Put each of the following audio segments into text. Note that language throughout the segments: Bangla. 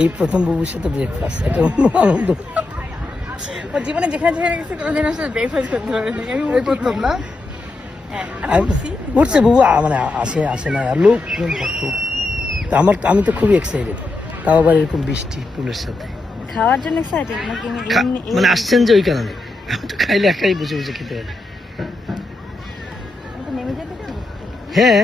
এই প্রথম বুবুর সাথে ব্রেকফাস্ট এটা অন্য আনন্দ। ও জীবনে যেখানে যেখানে গেছে কোনোদিন আসলে ব্রেকফাস্ট করতে পারে না আমি প্রথম না? হ্যাঁ, উঠছি। বুবু মানে আসে আসে না আর লোক খুব তো আমার আমি তো খুবই এক্সাইটেড তাও আবার এরকম বৃষ্টি টুলের সাথে। খাওয়ার জন্য এক্সাইটেড নাকি মানে আসছেন যে ওই কারণে। আমি তো খাইলে একাই বসে বসে খেতে পারি। হ্যাঁ।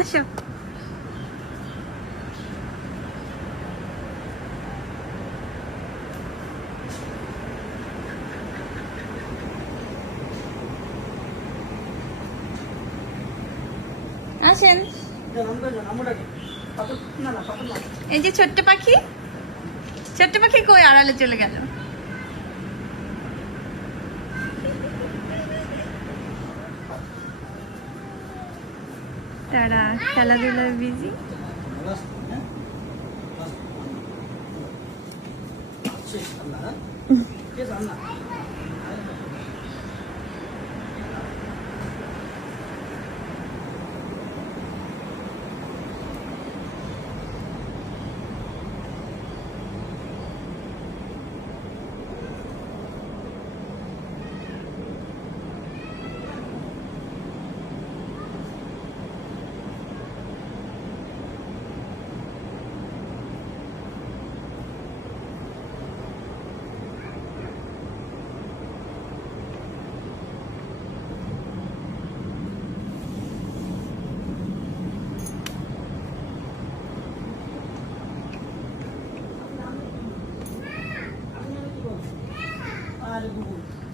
আসো আসেন এই যে ছোট্ট পাখি ছোট্ট পাখি কই আড়ালে চলে গেল তারা খেলাধুলায় বিজি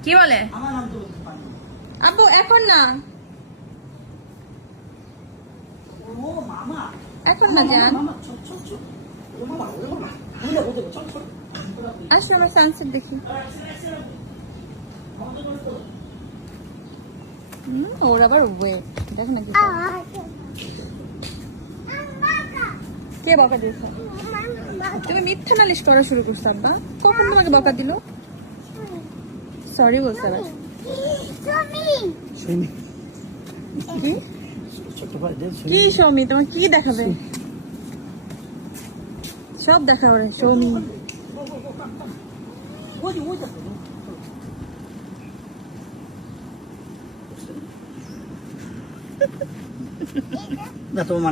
কি বলে? আব্বু এখন না। এখন না যান আসো আমরা সানসেট দেখি। ওর আবার ওয়েট দেখো না কি কে বকা দিয়েছে? তুমি মিথ্যা নালিশ করা শুরু করছ আব্বা। কখন তোমাকে বকা দিল? সরি বলছে আবার সুইমিং কি ছোট ভাই দেন কি সুইমিং সৌমি তোমার কি দেখাবে সব দেখা ওরে সৌমি না তোমার